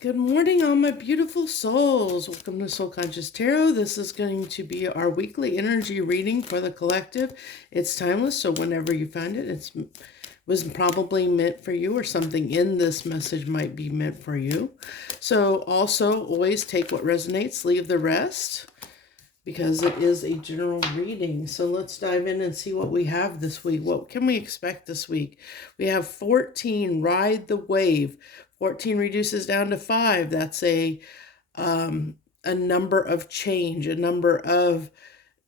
Good morning, all my beautiful souls. Welcome to Soul Conscious Tarot. This is going to be our weekly energy reading for the collective. It's timeless, so whenever you find it, was probably meant for you, or something in this message might be meant for you. So also always take what resonates, leave the rest, because it is a general reading. So let's dive in and see what we have this week. What can we expect this week? We have 14, ride the wave. 14 reduces down to 5. That's a number of change, a number of,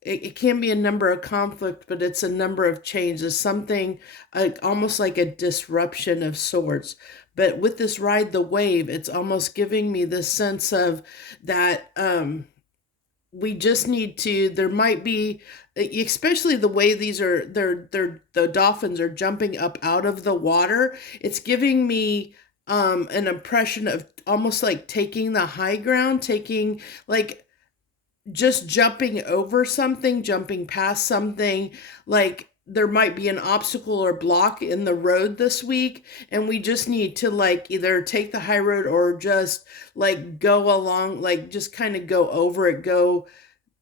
it can be a number of conflict, but it's a number of change. It's something almost like a disruption of sorts. But with this ride the wave, it's almost giving me this sense of that we just need to, there might be, especially the way these are, the dolphins are jumping up out of the water. It's giving me an impression of almost like taking the high ground, taking like just jumping over something, jumping past something. Like there might be an obstacle or block in the road this week, and we just need to like either take the high road or just like go along, like just kind of go over it, go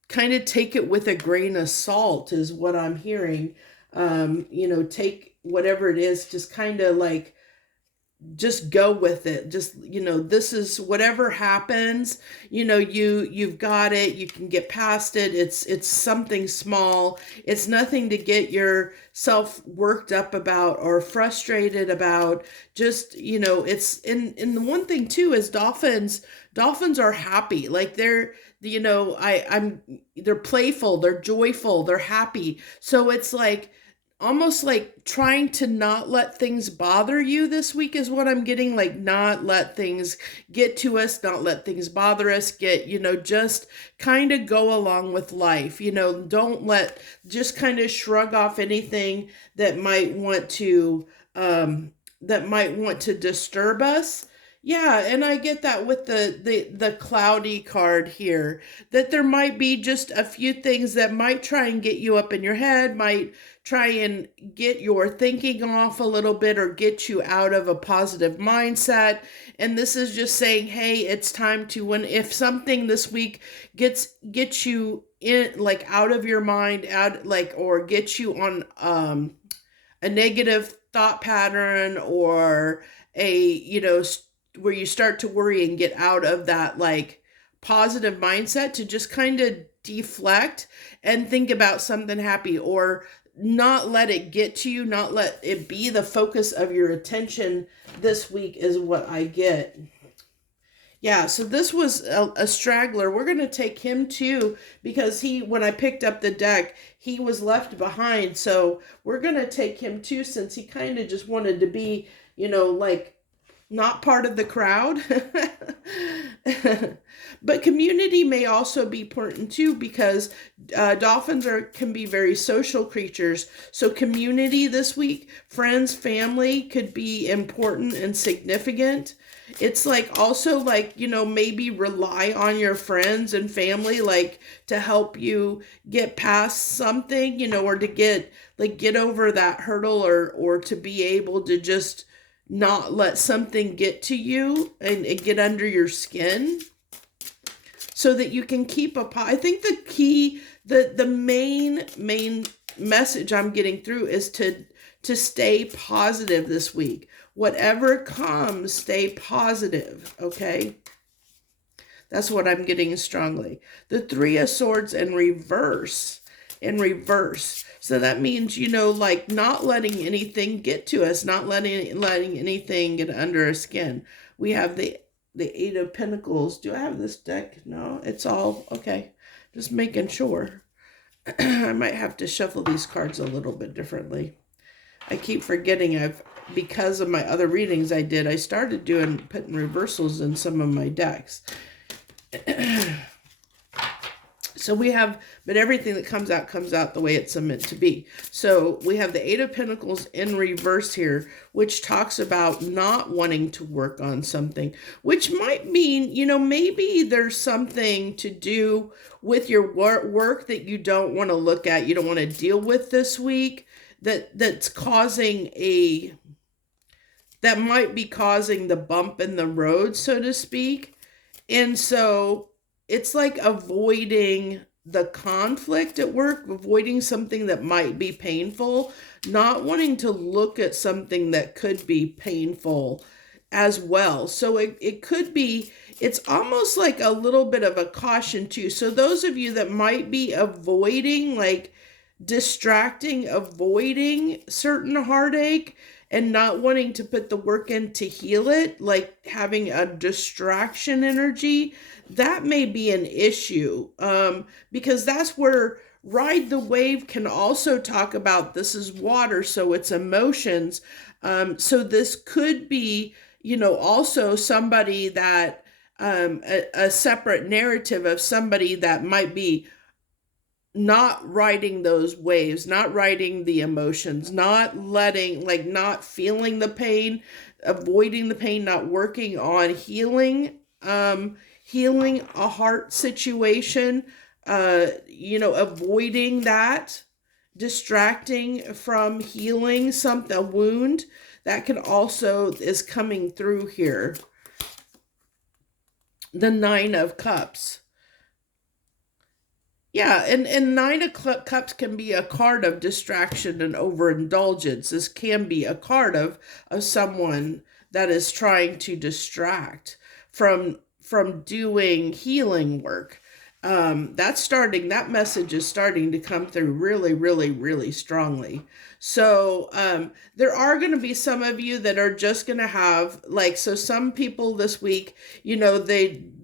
kind of take it with a grain of salt is what I'm hearing. Take whatever it is, just kind of like just go with it. Just, this is whatever happens, you've got it, you can get past it. It's something small. It's nothing to get yourself worked up about or frustrated about. Just, it's in the one thing too is dolphins are happy. Like they're playful, they're joyful, they're happy. So it's like almost like trying to not let things bother you this week is what I'm getting. Like not let things get to us, not let things bother us, just kind of go along with life. Don't just kind of shrug off anything that might want to disturb us. Yeah, and I get that with the cloudy card here, that there might be just a few things that might try and get you up in your head, might try and get your thinking off a little bit or get you out of a positive mindset. And this is just saying, hey, it's time to, if something this week gets you in, like out of your mind, out like, or gets you on a negative thought pattern, or where you start to worry and get out of that like positive mindset, to just kind of deflect and think about something happy, or not let it get to you, not let it be the focus of your attention this week is what I get. Yeah, so this was a straggler. We're going to take him too, because when I picked up the deck, he was left behind. So we're going to take him too, since he kind of just wanted to be, like not part of the crowd. But community may also be important too, because dolphins can be very social creatures. So community this week, friends, family could be important and significant. It's like also like, maybe rely on your friends and family, like to help you get past something, or to get over that hurdle, or to be able to just not let something get to you and get under your skin, so that you can keep I think the key, the main message I'm getting through is to stay positive this week. Whatever comes, stay positive, okay? That's what I'm getting strongly. The Three of Swords in reverse. So that means, like not letting anything get to us, not letting anything get under our skin. We have the Eight of Pentacles. Do I have this deck? No, it's all okay. Just making sure. I might have to shuffle these cards a little bit differently. I keep forgetting because of my other readings I started putting reversals in some of my decks. So we have, but everything that comes out the way it's meant to be. So we have the Eight of Pentacles in reverse here, which talks about not wanting to work on something, which might mean, maybe there's something to do with your work that you don't want to look at, you don't want to deal with this week, that's causing that might be causing the bump in the road, so to speak. And so it's like avoiding the conflict at work, avoiding something that might be painful, not wanting to look at something that could be painful as well. So it could be, it's almost like a little bit of a caution too. So those of you that might be avoiding, like avoiding certain heartache and not wanting to put the work in to heal it, like having a distraction energy, that may be an issue. Because that's where ride the wave can also talk about, this is water, so it's emotions. So this could be, also somebody that, a separate narrative of somebody that might be not riding those waves, not riding the emotions, not letting, like, not feeling the pain, avoiding the pain, not working on healing a heart situation, avoiding that, distracting from healing something, a wound that can also is coming through here. The Nine of Cups. Yeah, and Nine of Cups can be a card of distraction and overindulgence. This can be a card of someone that is trying to distract from doing healing work. That message is starting to come through really, really, really strongly. So there are going to be some of you that are just going to have, like, so some people this week,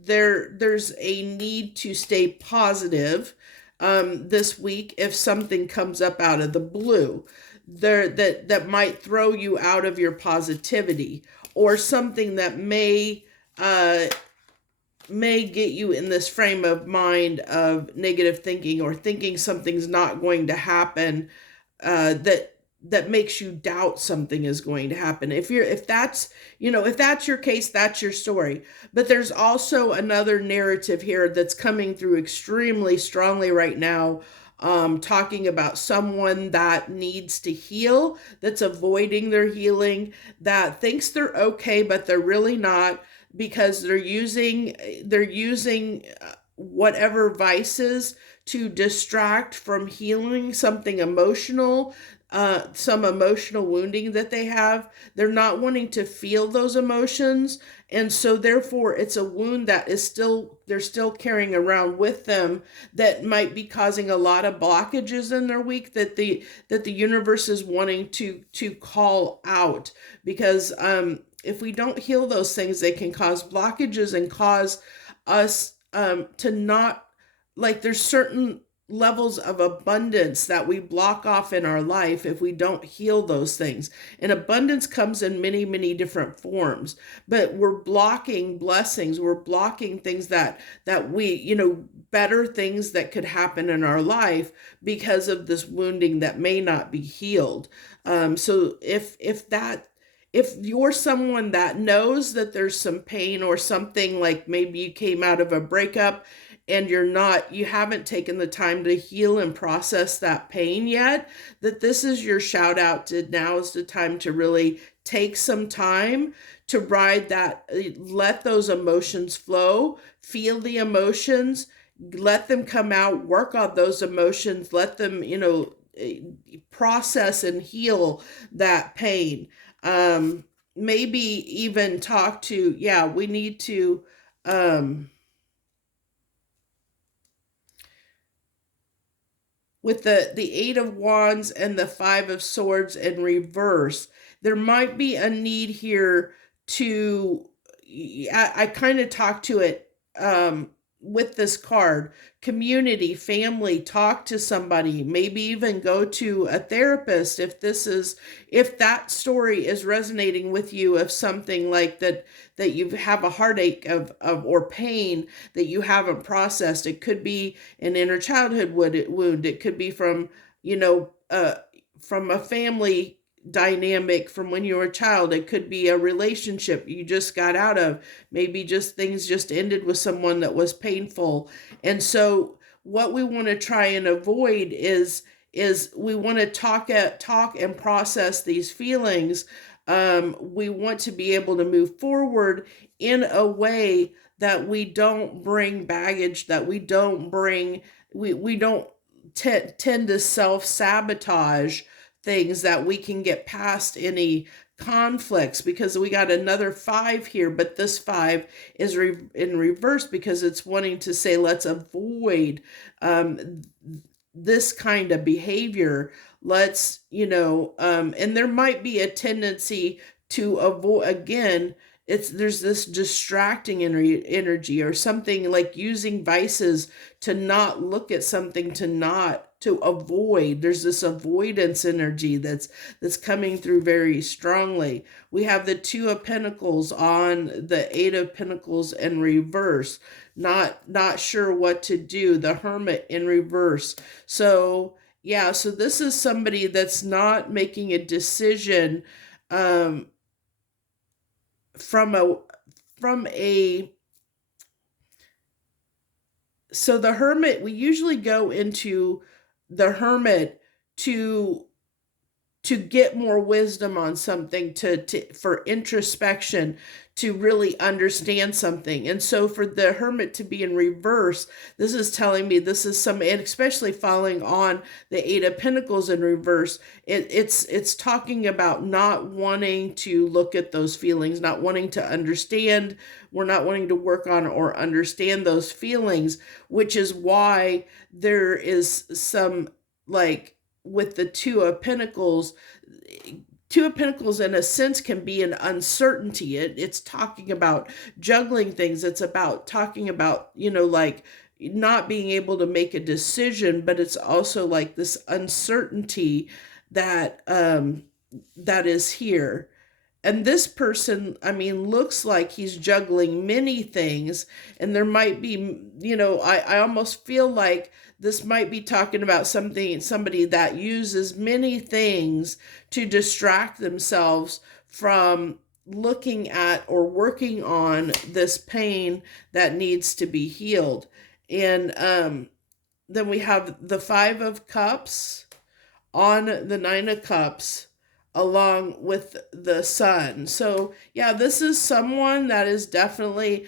there's a need to stay positive this week. If something comes up out of the blue that might throw you out of your positivity, or something that may get you in this frame of mind of negative thinking, or thinking something's not going to happen, that makes you doubt something is going to happen. If that's your case, that's your story. But there's also another narrative here that's coming through extremely strongly right now, talking about someone that needs to heal, that's avoiding their healing, that thinks they're okay, but they're really not, because they're using whatever vices to distract from healing something emotional, some emotional wounding that they have. They're not wanting to feel those emotions, and so therefore it's a wound that they're still carrying around with them, that might be causing a lot of blockages in their week, that the universe is wanting to call out, because if we don't heal those things, they can cause blockages and cause us to not, like, there's certain levels of abundance that we block off in our life if we don't heal those things. And abundance comes in many, many different forms, but we're blocking blessings, we're blocking things that we, better things that could happen in our life because of this wounding that may not be healed. So if you're someone that knows that there's some pain or something, like maybe you came out of a breakup and you haven't taken the time to heal and process that pain yet, that this is your shout out to, now is the time to really take some time to ride that, let those emotions flow, feel the emotions, let them come out, work on those emotions, let them, process and heal that pain. Maybe even talk to, we need to, with the Eight of Wands and the Five of Swords in reverse, there might be a need here to, I kind of talk to it with this card, community, family, talk to somebody, maybe even go to a therapist if that story is resonating with you, of something like that you have a heartache of or pain that you haven't processed. It could be an inner childhood wound, it could be from from a family dynamic from when you were a child, it could be a relationship you just got out of, maybe just things just ended with someone that was painful. And so what we want to try and avoid is we want to talk and process these feelings We want to be able to move forward in a way that we don't bring baggage, that we don't bring, we don't tend to self-sabotage things, that we can get past any conflicts, because we got another 5 here, but this 5 is in reverse, because it's wanting to say let's avoid um, this kind of behavior. Let's, and there might be a tendency to avoid, again, there's this distracting energy, or something like using vices to not look at something, to avoid. There's this avoidance energy that's coming through very strongly. We have the 2 of Pentacles on the 8 of Pentacles in reverse, not sure what to do. The Hermit in reverse. So yeah, so this is somebody that's not making a decision um, from a so the Hermit, we usually go into the Hermit to get more wisdom on something, to for introspection, to really understand something. And so for the Hermit to be in reverse, this is telling me this is and especially falling on the 8 of Pentacles in reverse, it's talking about not wanting to look at those feelings, not wanting to understand. We're not wanting to work on or understand those feelings, which is why there is some, like, with the 2 of Pentacles, 2 of Pentacles in a sense can be an uncertainty. It's talking about juggling things. It's about talking about, like not being able to make a decision, but it's also like this uncertainty that is here. And this person, I mean, looks like he's juggling many things. And there might be, I almost feel like this might be talking about somebody that uses many things to distract themselves from looking at or working on this pain that needs to be healed. And then we have the 5 of Cups on the 9 of Cups along with the Sun. So yeah, this is someone that is definitely,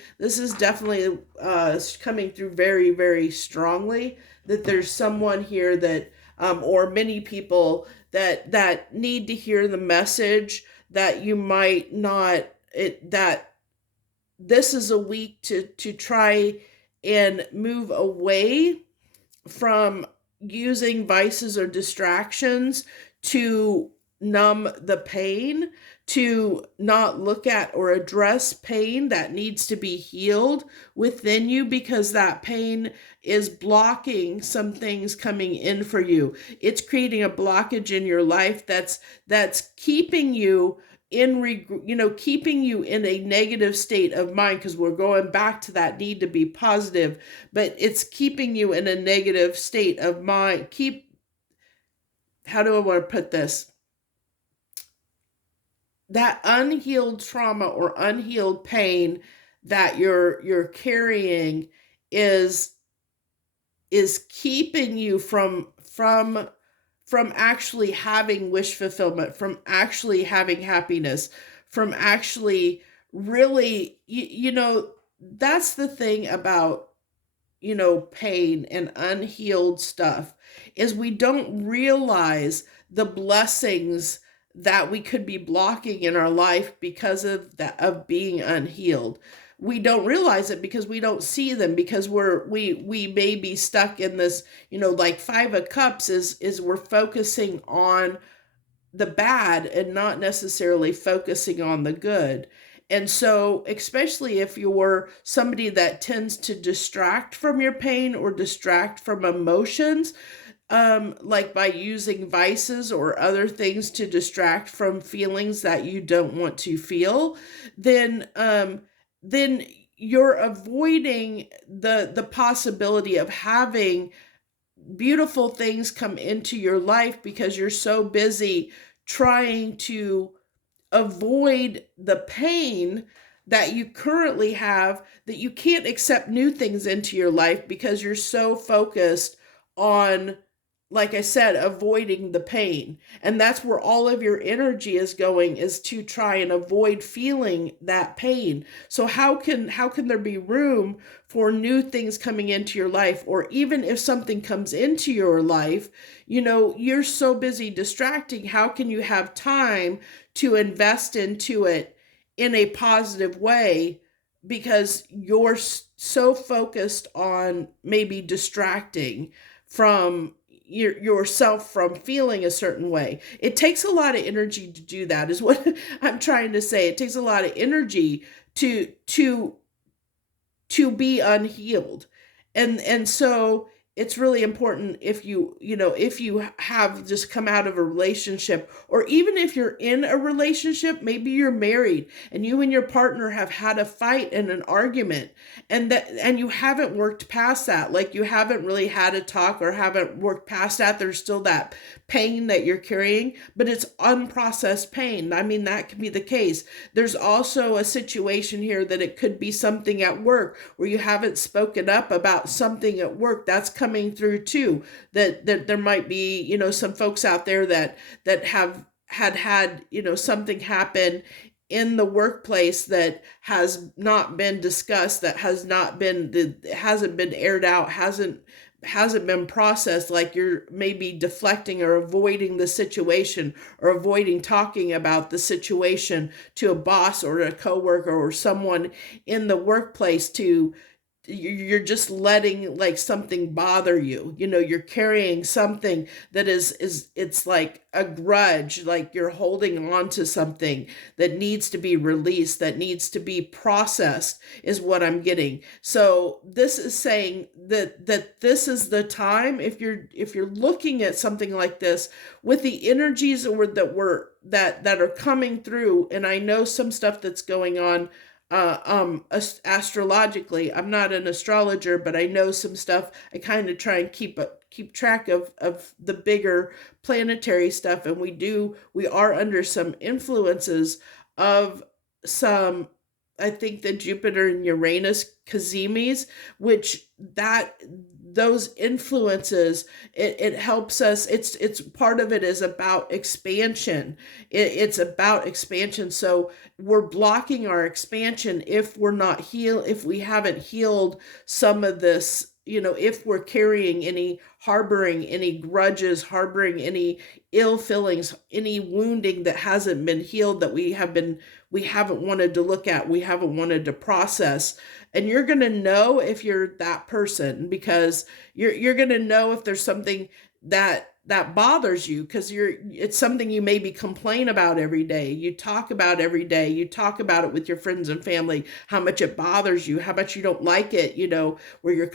coming through very, very strongly, that there's someone here that or many people that need to hear the message, that you might not, that this is a week to try and move away from using vices or distractions to numb the pain, to not look at or address pain that needs to be healed within you, because that pain is blocking some things coming in for you. It's creating a blockage in your life that's keeping you keeping you in a negative state of mind, because we're going back to that need to be positive, but it's keeping you in a negative state of mind. How do I want to put this? That unhealed trauma or unhealed pain that you're carrying is keeping you from actually having wish fulfillment, from actually having happiness, from actually really, that's the thing about, pain and unhealed stuff, is we don't realize the blessings that we could be blocking in our life because of that, of being unhealed. We don't realize it because we don't see them, because we may be stuck in this, like 5 of Cups is we're focusing on the bad and not necessarily focusing on the good. And so, especially if you're somebody that tends to distract from your pain or distract from emotions, like by using vices or other things to distract from feelings that you don't want to feel, then you're avoiding the possibility of having beautiful things come into your life, because you're so busy trying to avoid the pain that you currently have, that you can't accept new things into your life because you're so focused on like I said, avoiding the pain. And that's where all of your energy is going, is to try and avoid feeling that pain. So how can there be room for new things coming into your life? Or even if something comes into your life, you're so busy distracting, how can you have time to invest into it in a positive way, because you're so focused on maybe distracting from yourself from feeling a certain way. It takes a lot of energy to do that, is what I'm trying to say. It takes a lot of energy to be unhealed. And so it's really important, if you have just come out of a relationship, or even if you're in a relationship, maybe you're married and you and your partner have had a fight and an argument, and you haven't worked past that, like you haven't really had a talk or haven't worked past that. There's still that pain that you're carrying, but it's unprocessed pain. I mean, that could be the case. There's also a situation here that it could be something at work where you haven't spoken up about something at work. That's coming through too. That there might be, some folks out there that have had something happen in the workplace that has not been discussed, that hasn't been aired out, hasn't been processed, like you're maybe deflecting or avoiding the situation, or avoiding talking about the situation to a boss or a coworker or someone in the workplace. You're just letting like something bother you. You're carrying something that is it's like a grudge, like you're holding on to something that needs to be released, that needs to be processed, is what I'm getting. So this is saying that this is the time, if you're looking at something like this with the energies that are coming through. And I know some stuff that's going on astrologically. I'm not an astrologer, but I know some stuff. I kind of try and keep track of the bigger planetary stuff, and we are under some influences of some, I think, the Jupiter and Uranus Cazimis, which that those influences, it helps us. It's part of it is about expansion. It's about expansion. So we're blocking our expansion if if we haven't healed some of this, if we're carrying harboring any grudges, harboring any ill feelings, any wounding that hasn't been healed, that we haven't wanted to look at, we haven't wanted to process. And you're going to know if you're that person, because you're going to know if there's something that bothers you, because it's something you maybe complain about every day, you talk about every day, you talk about it with your friends and family, how much it bothers you, how much you don't like it, where you're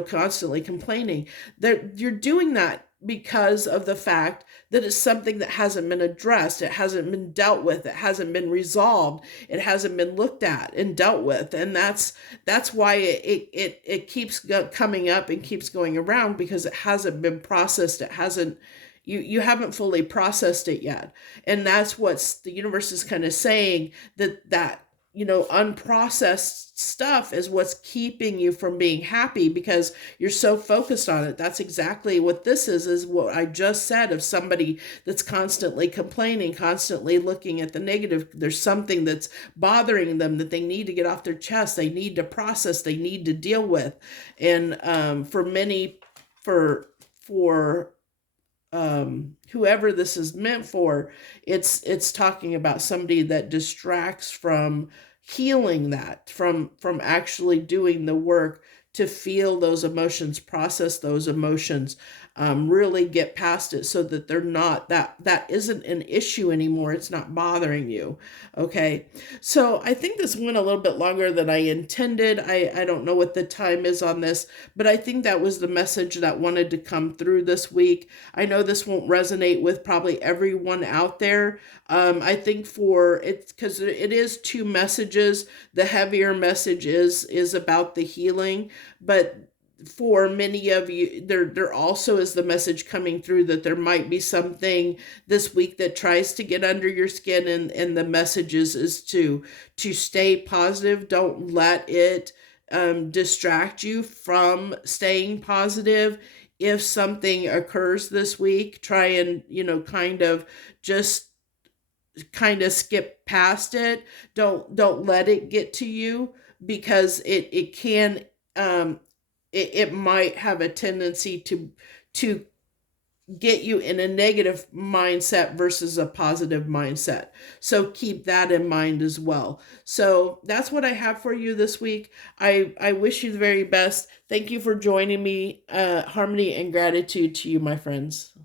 constantly complaining. That you're doing that because of the fact that it's something that hasn't been addressed, it hasn't been dealt with, it hasn't been resolved, it hasn't been looked at and dealt with. And that's why it keeps coming up and keeps going around, because it hasn't been processed. It hasn't, you haven't fully processed it yet. And that's what the universe is kind of saying, that unprocessed stuff is what's keeping you from being happy, because you're so focused on it. That's exactly what this is what I just said, of somebody that's constantly complaining, constantly looking at the negative. There's something that's bothering them that they need to get off their chest, they need to process, they need to deal with. And for many, for whoever this is meant for, it's talking about somebody that distracts from healing, that from actually doing the work to feel those emotions, process those emotions, really get past it, so that they're not, that isn't an issue anymore. It's not bothering you. Okay. So I think this went a little bit longer than I intended. I don't know what the time is on this, but I think that was the message that wanted to come through this week. I know this won't resonate with probably everyone out there. I think because it is two messages. The heavier message is about the healing, but for many of you, there also is the message coming through that there might be something this week that tries to get under your skin, and the message is to stay positive. Don't let it distract you from staying positive. if something occurs this week, try and, just kind of skip past it. Don't let it get to you, because it can, um it might have a tendency to get you in a negative mindset versus a positive mindset. So keep that in mind as well. So that's what I have for you this week. I wish you the very best. Thank you for joining me. Harmony and gratitude to you, my friends.